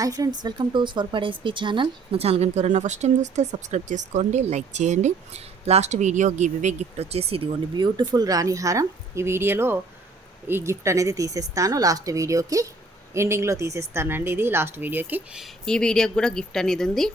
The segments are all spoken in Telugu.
హాయ్ ఫ్రెండ్స్, వెల్కమ్ టు స్వరపాడ ఎస్పీ ఛానల్. మా ఛానల్ కనుక ఎవరైనా ఫస్ట్ టైం చూస్తే సబ్స్క్రైబ్ చేసుకోండి, లైక్ చేయండి. లాస్ట్ వీడియో గిఫ్ట్ వచ్చేసి ఇదిగోండి, బ్యూటిఫుల్ రాణి హారం. ఈ వీడియోలో ఈ గిఫ్ట్ అనేది తీసేస్తాను, లాస్ట్ వీడియోకి ఎండింగ్లో తీసేస్తానండి. ఇది లాస్ట్ వీడియోకి, ఈ వీడియోకి కూడా గిఫ్ట్ అనేది ఉంది.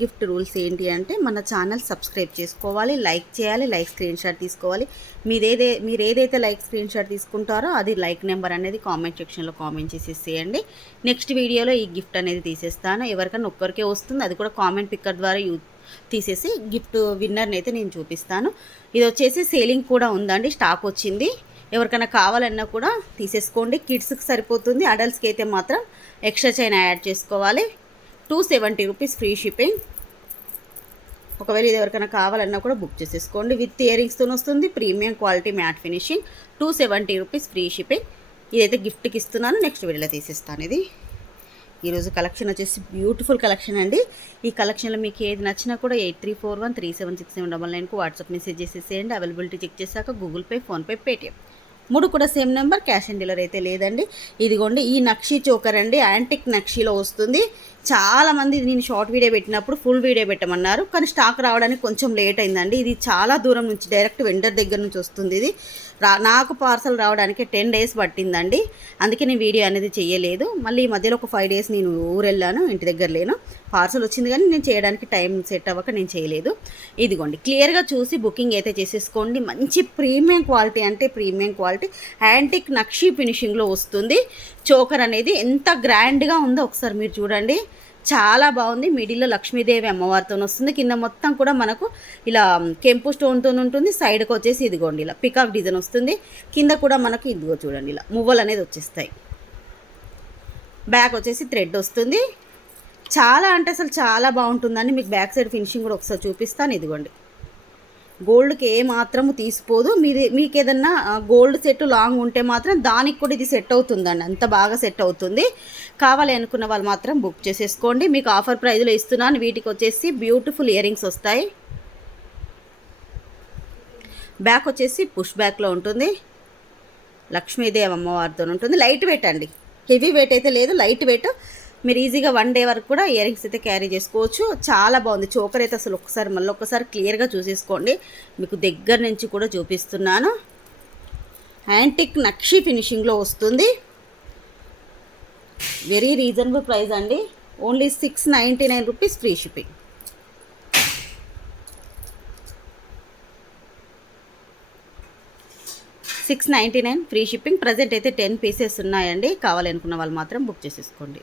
గిఫ్ట్ రూల్స్ ఏంటి అంటే, మన ఛానల్ సబ్స్క్రైబ్ చేసుకోవాలి, లైక్ చేయాలి, లైక్ స్క్రీన్ షాట్ తీసుకోవాలి. మీరు ఏదైతే లైక్ స్క్రీన్ షాట్ తీసుకుంటారో అది లైక్ నెంబర్ అనేది కామెంట్ సెక్షన్లో కామెంట్ చేసేసేయండి. నెక్స్ట్ వీడియోలో ఈ గిఫ్ట్ అనేది తీసేస్తాను. ఎవరికైనా ఒక్కరికే వస్తుంది, అది కూడా కామెంట్ పిక్కర్ ద్వారా తీసేసి గిఫ్ట్ విన్నర్ని అయితే నేను చూపిస్తాను. ఇది వచ్చేసి సేలింగ్ కూడా ఉందండి, స్టాక్ వచ్చింది. ఎవరికైనా కావాలన్నా కూడా తీసేసుకోండి. కిడ్స్కి సరిపోతుంది, అడల్ట్స్కి అయితే మాత్రం ఎక్స్ట్రా చైన్ యాడ్ చేసుకోవాలి. 270 రూపీస్ ఫ్రీ షిప్పింగ్. ఒకవేళ ఇది ఎవరికైనా కావాలన్నా కూడా బుక్ చేసేసుకోండి. విత్ ఇయర్ రింగ్స్తో వస్తుంది, premium quality matte finishing. 270 rupees free shipping. ఇదైతే గిఫ్ట్కి ఇస్తున్నాను, నెక్స్ట్ వీడియోలో తీసేస్తాను. ఇది ఈరోజు కలెక్షన్ వచ్చేసి బ్యూటిఫుల్ కలెక్షన్ అండి. ఈ కలెక్షన్లో మీకు ఏది నచ్చినా కూడా 8341376799కు వాట్సాప్ మెసేజ్ చేసేసేయండి. అవైలబిలిటీ చెక్ చేశాక గూగుల్ పే, ఫోన్పే, పేటిఎం 3 కూడా same number. Cash on delivery అయితే లేదండి. ఇదిగోండి, ఈ నక్షీ చోకర్ అండి, యాంటిక్ నక్షీలో వస్తుంది. చాలామంది నేను షార్ట్ వీడియో పెట్టినప్పుడు ఫుల్ వీడియో పెట్టమన్నారు, కానీ స్టాక్ రావడానికి కొంచెం లేట్ అయిందండి. ఇది చాలా దూరం నుంచి డైరెక్ట్ వెండర్ దగ్గర నుంచి వస్తుంది. ఇది నాకు పార్సల్ రావడానికి 10 డేస్ పట్టిందండి, అందుకే నేను వీడియో అనేది చేయలేదు. మళ్ళీ ఈ మధ్యలో ఒక 5 డేస్ నేను ఊరెళ్ళాను, ఇంటి దగ్గర లేను. పార్సల్ వచ్చింది కానీ నేను చేయడానికి టైం సెట్ అవ్వక నేను చేయలేదు. ఇదిగోండి, క్లియర్గా చూసి బుకింగ్ అయితే చేసేసుకోండి. మంచి ప్రీమియం క్వాలిటీ, అంటే ప్రీమియం క్వాలిటీ యాంటిక్ నక్షీ ఫినిషింగ్లో వస్తుంది. చోకర్ అనేది ఎంత గ్రాండ్గా ఉందో ఒకసారి మీరు చూడండి, చాలా బాగుంది. మిడిల్లో లక్ష్మీదేవి అమ్మవారితో వస్తుంది. కింద మొత్తం కూడా మనకు ఇలా కెంపు స్టోన్తో ఉంటుంది. సైడ్కి వచ్చేసి ఇదిగోండి ఇలా పికాక్ డిజైన్ వస్తుంది. కింద కూడా మనకు ఇదిగో చూడండి ఇలా మువ్వలు అనేది వచ్చేస్తాయి. బ్యాక్ వచ్చేసి థ్రెడ్ వస్తుంది. చాలా అంటే అసలు చాలా బాగుంటుందండి. మీకు బ్యాక్ సైడ్ ఫినిషింగ్ కూడా ఒకసారి చూపిస్తాను. ఇదిగోండి, గోల్డ్కి ఏ మాత్రము తీసిపోదు. మీకు ఏదన్నా గోల్డ్ సెట్ లాంగ్ ఉంటే మాత్రం దానికి కూడా ఇది సెట్ అవుతుందండి, అంత బాగా సెట్ అవుతుంది. కావాలి అనుకున్న వాళ్ళు మాత్రం బుక్ చేసేసుకోండి. మీకు ఆఫర్ ప్రైజ్లో ఇస్తున్నాను. వీటికి వచ్చేసి బ్యూటిఫుల్ ఇయర్ రింగ్స్ వస్తాయి. బ్యాక్ వచ్చేసి పుష్ బ్యాక్లో ఉంటుంది, లక్ష్మీదేవి అమ్మవారితో ఉంటుంది. లైట్ వెయిట్ అండి, హెవీ వెయిట్ అయితే లేదు, లైట్ వెయిట్. మీరు ఈజీగా 1 డే వరకు కూడా ఇయర్ రింగ్స్ అయితే క్యారీ చేసుకోవచ్చు. చాలా బాగుంది. చోకర్ అయితే అసలు మళ్ళీ క్లియర్గా చూసేసుకోండి. మీకు దగ్గర నుంచి కూడా చూపిస్తున్నాను. యాంటిక్ నక్షీ ఫినిషింగ్లో వస్తుంది. వెరీ రీజనబుల్ ప్రైస్ అండి, only 699 rupees free shipping. $699 free shipping. Present అయితే 10 పీసెస్ ఉన్నాయండి. కావాలనుకున్న వాళ్ళు మాత్రం బుక్ చేసేసుకోండి.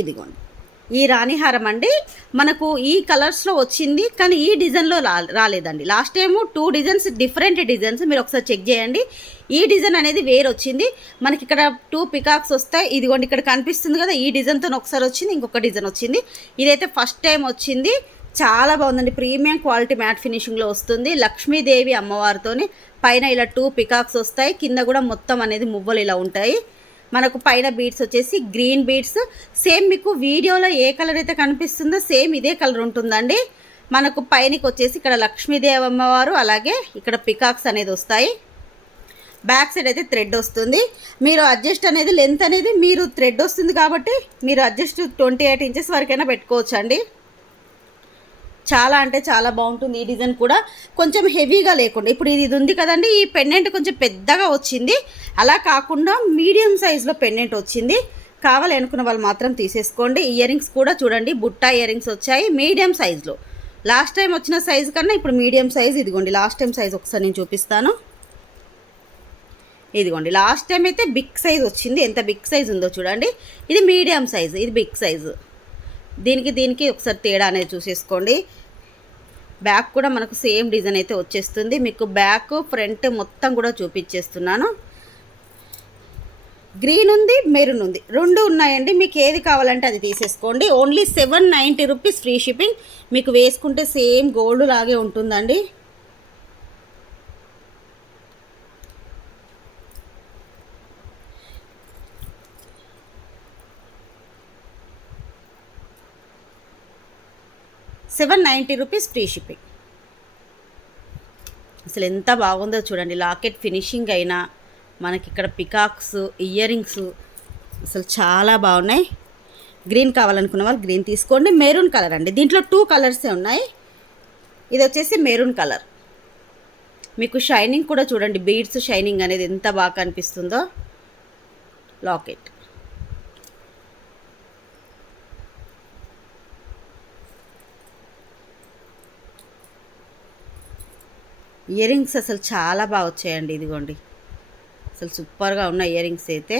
ఇదిగోండి, ఈ రాణిహారం అండి, మనకు ఈ కలర్స్లో వచ్చింది, కానీ ఈ డిజైన్లో రాలేదండి. Last time 2 designs, different designs, మీరు ఒకసారి చెక్ చేయండి. ఈ డిజైన్ అనేది వేరు వచ్చింది. మనకి ఇక్కడ 2 పికాక్స్ వస్తాయి. ఇదిగోండి, ఇక్కడ కనిపిస్తుంది కదా, ఈ డిజైన్తో ఒకసారి వచ్చింది, ఇంకొక డిజైన్ వచ్చింది. ఇదైతే ఫస్ట్ టైం వచ్చింది. చాలా బాగుందండి, ప్రీమియం క్వాలిటీ మ్యాట్ ఫినిషింగ్లో వస్తుంది. లక్ష్మీదేవి అమ్మవారితోని పైన ఇలా 2 పికాక్స్ వస్తాయి. కింద కూడా మొత్తం అనేది మువ్వలు ఇలా ఉంటాయి. మనకు పైన బీడ్స్ వచ్చేసి గ్రీన్ బీడ్స్. సేమ్ మీకు వీడియోలో ఏ కలర్ అయితే కనిపిస్తుందో సేమ్ ఇదే కలర్ ఉంటుందండి. మనకు పైనకి వచ్చేసి ఇక్కడ లక్ష్మీదేవి అమ్మవారు, అలాగే ఇక్కడ పికాక్స్ అనేది వస్తాయి. బ్యాక్ సైడ్ అయితే థ్రెడ్ వస్తుంది. మీరు అడ్జస్ట్ అనేది లెంత్ అనేది మీరు థ్రెడ్ వస్తుంది కాబట్టి మీరు అడ్జస్ట్ 28 ఇంచెస్ వరకైనా పెట్టుకోవచ్చు అండి. చాలా అంటే చాలా బాగుంటుంది. ఈ డిజైన్ కూడా కొంచెం హెవీగా లేకుండా, ఇప్పుడు ఇది ఉంది కదండి, ఈ పెండెంట్ కొంచెం పెద్దగా వచ్చింది. అలా కాకుండా మీడియం సైజులో పెండెంట్ వచ్చింది. కావాలి అనుకున్న వాళ్ళు మాత్రం తీసేసుకోండి. ఇయర్ రింగ్స్ కూడా చూడండి, బుట్టా ఇయర్ రింగ్స్ వచ్చాయి మీడియం సైజులో. లాస్ట్ టైం వచ్చిన సైజు కన్నా ఇప్పుడు మీడియం సైజ్. ఇదిగోండి, లాస్ట్ టైం సైజ్ ఒకసారి నేను చూపిస్తాను. ఇదిగోండి, లాస్ట్ టైం అయితే బిగ్ సైజ్ వచ్చింది. ఎంత బిగ్ సైజ్ ఉందో చూడండి. ఇది మీడియం సైజు, ఇది బిగ్ సైజు. దీనికి ఒకసారి తేడా అనేది చూసేసుకోండి. బ్యాక్ కూడా మనకు సేమ్ డిజైన్ అయితే వచ్చేస్తుంది. మీకు బ్యాక్ ఫ్రంట్ మొత్తం కూడా చూపించేస్తున్నాను. గ్రీన్ ఉంది, మెరూన్ ఉంది, 2 ఉన్నాయండి. మీకు ఏది కావాలంటే అది తీసేసుకోండి. Only 790 rupees free shipping. మీకు వేసుకుంటే సేమ్ గోల్డ్ లాగే ఉంటుందండి. $790 ఫ్రీ షిప్పింగ్. అసలు ఎంత బాగుందో చూడండి. లాకెట్ ఫినిషింగ్ అయినా మనకి ఇక్కడ పికాక్స్, ఇయర్ రింగ్స్ అసలు చాలా బాగున్నాయి. గ్రీన్ కావాలనుకున్న వాళ్ళు గ్రీన్ తీసుకోండి. మెరూన్ కలర్ అండి, దీంట్లో 2 కలర్సే ఉన్నాయి. ఇది వచ్చేసి మెరూన్ కలర్. మీకు షైనింగ్ కూడా చూడండి, బీడ్స్ షైనింగ్ అనేది ఎంత బాగా కనిపిస్తుందో. లాకెట్ ఇయర్ రింగ్స్ అసలు చాలా బాగా వచ్చాయండి. ఇదిగోండి, అసలు సూపర్గా ఉన్న ఇయర్ రింగ్స్ అయితే.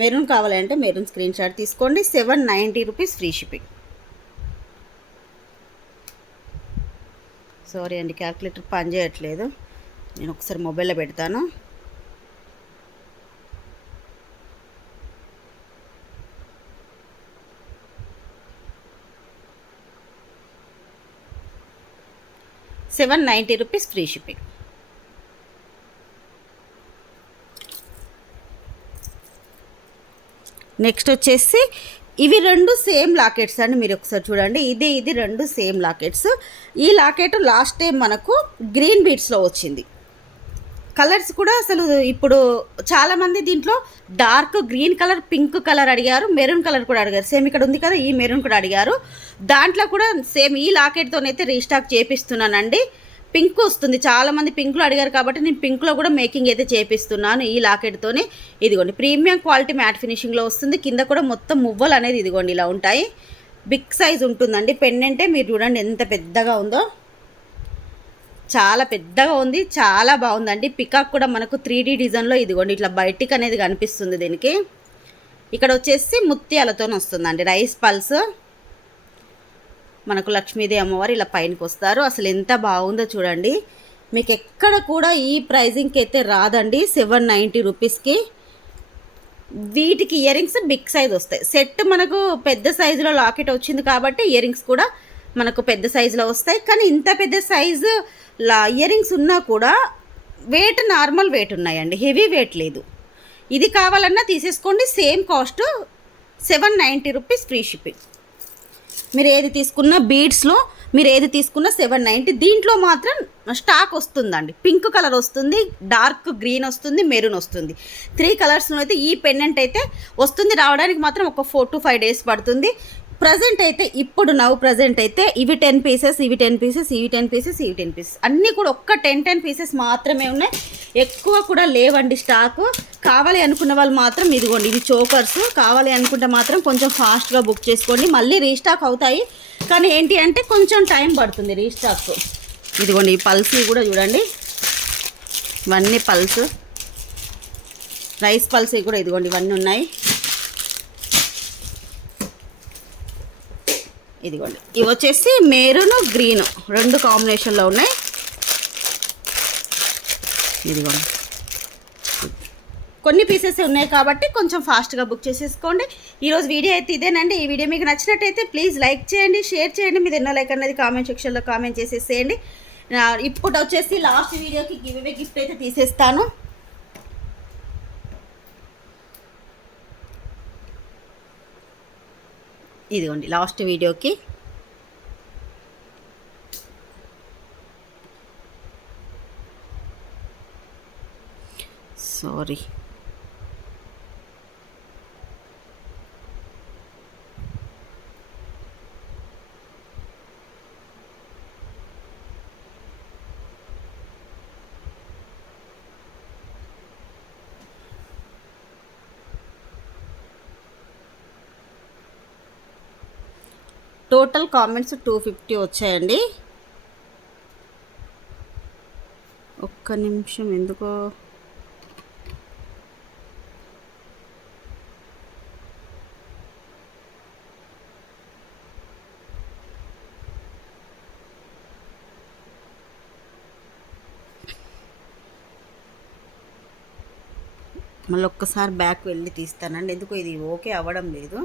మెరూన్ కావాలంటే మెరూన్ స్క్రీన్ షాట్ తీసుకోండి. 790 రూపీస్ ఫ్రీ షిప్పింగ్. సారీ అండి, క్యాల్కులేటర్ పని చేయట్లేదు. నేను ఒకసారి మొబైల్లో పెడతాను. ₹790 ఫ్రీ షిప్పింగ్. నెక్స్ట్ వచ్చేసి ఇవి 2 సేమ్ లాకెట్స్ అండి. మీరు ఒకసారి చూడండి, ఇది 2 సేమ్ లాకెట్స్. ఈ లాకెట్ లాస్ట్ టైం మనకు గ్రీన్ బీడ్స్లో వచ్చింది. కలర్స్ కూడా అసలు ఇప్పుడు చాలామంది దీంట్లో dark green colour, pink colour అడిగారు, మెరూన్ కలర్ కూడా అడిగారు. సేమ్ ఇక్కడ ఉంది కదా, ఈ మెరూన్ కూడా అడిగారు. దాంట్లో కూడా సేమ్ ఈ లాకెట్తోనైతే రీస్టాక్ చేపిస్తున్నానండి. పింక్ వస్తుంది, చాలామంది పింక్లో అడిగారు కాబట్టి నేను పింక్లో కూడా మేకింగ్ అయితే చేపిస్తున్నాను ఈ లాకెట్తోనే. ఇదిగోండి, ప్రీమియం క్వాలిటీ మ్యాట్ ఫినిషింగ్లో వస్తుంది. కింద కూడా మొత్తం మువ్వలు అనేది ఇదిగోండి ఇలా ఉంటాయి. బిగ్ సైజ్ ఉంటుందండి. పెండెంటే మీరు చూడండి ఎంత పెద్దగా ఉందో, చాలా పెద్దగా ఉంది, చాలా బాగుందండి. పికాక్ కూడా మనకు 3D డిజైన్లో ఇదిగోండి ఇట్లా బయటికి అనేది కనిపిస్తుంది. దీనికి ఇక్కడ వచ్చేసి ముత్యాలతో వస్తుందండి. రైస్ పల్స్ మనకు లక్ష్మీదేవి అమ్మవారు ఇలా పైనకి వస్తారు. అసలు ఎంత బాగుందో చూడండి. మీకు ఎక్కడ కూడా ఈ ప్రైజింగ్కి అయితే రాదండి 790 రూపీస్కి. వీటికి ఇయర్ రింగ్స్ బిగ్ సైజ్ వస్తాయి. సెట్ మనకు పెద్ద సైజులో లాకెట్ వచ్చింది కాబట్టి ఇయర్ రింగ్స్ కూడా మనకు పెద్ద సైజులో వస్తాయి. కానీ ఇంత పెద్ద సైజు ఇయర్ రింగ్స్ ఉన్నా కూడా వెయిట్ నార్మల్ వెయిట్ ఉన్నాయండి, హెవీ వెయిట్ లేదు. ఇది కావాలన్నా తీసేసుకోండి. Same cost 790 rupees free shipping. మీరు ఏది తీసుకున్నా బీడ్స్లో మీరు ఏది తీసుకున్నా 790. దీంట్లో మాత్రం స్టాక్ వస్తుందండి. పింక్ కలర్ వస్తుంది, డార్క్ గ్రీన్ వస్తుంది, మెరూన్ వస్తుంది. 3 కలర్స్లో అయితే ఈ పెండెంట్ అయితే వస్తుంది. రావడానికి మాత్రం ఒక 4 to 5 days పడుతుంది. ప్రజెంట్ అయితే ఇప్పుడు ప్రజెంట్ అయితే ఇవి 10 పీసెస్, ఇవి 10 పీసెస్, ఇవి 10 పీసెస్, ఇవి 10 పీసెస్ అన్నీ కూడా ఒక్క 10 పీసెస్ మాత్రమే ఉన్నాయి. ఎక్కువ కూడా లేవండి స్టాకు. కావాలి అనుకున్న వాళ్ళు మాత్రం ఇదిగోండి, ఇవి చోకర్స్. కావాలి అనుకుంటే మాత్రం కొంచెం ఫాస్ట్గా బుక్ చేసుకోండి. మళ్ళీ రీస్టాక్ అవుతాయి, కానీ ఏంటి అంటే కొంచెం టైం పడుతుంది రీస్టాక్. ఇదిగోండి ఈ పల్స్ కూడా చూడండి, ఇవన్నీ పల్స్, రైస్ పల్స్ కూడా ఇదిగోండి ఇవన్నీ ఉన్నాయి. ఇదిగోండి ఇవి వచ్చేసి మెరూన్ గ్రీన్ 2 కాంబినేషన్లో ఉన్నాయి. ఇదిగోండి కొన్ని పీసెస్ ఉన్నాయి కాబట్టి కొంచెం ఫాస్ట్గా బుక్ చేసేసుకోండి. ఈరోజు వీడియో అయితే ఇదేనండి. ఈ వీడియో మీకు నచ్చినట్టయితే ప్లీజ్ లైక్ చేయండి, షేర్ చేయండి. మీరు ఎన్నో లైక్ అనేది కామెంట్ సెక్షన్లో కామెంట్ చేసేసేయండి. ఇప్పుడు వచ్చేసి లాస్ట్ వీడియోకి గివ్ అవే గిఫ్ట్ అయితే తీసేస్తాను. ఇదిగోండి లాస్ట్ వీడియోకి సారీ టోటల్ కామెంట్స్ 250 వచ్చాయండి. ఒక్క నిమిషం ఎందుకో మళ్ళీ ఒక్కసారి బ్యాక్ వెళ్ళి తీస్తానండి, ఎందుకో ఇది ఓకే అవ్వడం లేదు.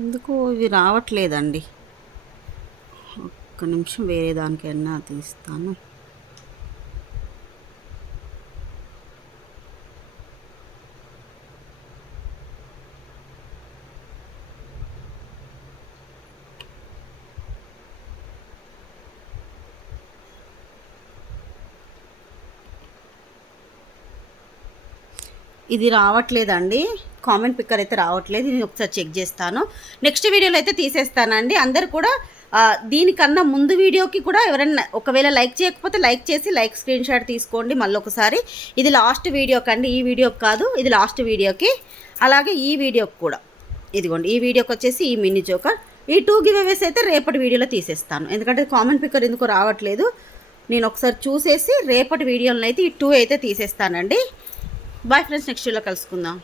ఎందుకు ఇవి రావట్లేదండి. ఒక్క నిమిషం వేరే దానికైనా తీస్తాను. ఇది రావట్లేదండి. కామెంట్ పిక్కర్ అయితే రావట్లేదు. నేను ఒకసారి చెక్ చేస్తాను. నెక్స్ట్ వీడియోలో అయితే తీసేస్తానండి. అందరు కూడా దీనికన్నా ముందు వీడియోకి కూడా ఎవరైనా ఒకవేళ లైక్ చేయకపోతే లైక్ చేసి లైక్ స్క్రీన్ షాట్ తీసుకోండి మళ్ళీ ఒకసారి. ఇది లాస్ట్ వీడియోకి అండి, ఈ వీడియోకి కాదు, ఇది లాస్ట్ వీడియోకి. అలాగే ఈ వీడియోకి కూడా ఇదిగోండి, ఈ వీడియోకి వచ్చేసి ఈ మినీ జోకర్. ఈ 2 గివ్ అవేస్ అయితే రేపటి వీడియోలో తీసేస్తాను. ఎందుకంటే కామెంట్ పిక్కర్ ఎందుకు రావట్లేదు, నేను ఒకసారి చూసేసి రేపటి వీడియోలో అయితే ఈ 2 అయితే తీసేస్తానండి. బాయ్ ఫ్రెండ్స్, నెక్స్ట్ వీడియోలో కలుసుకుందాం.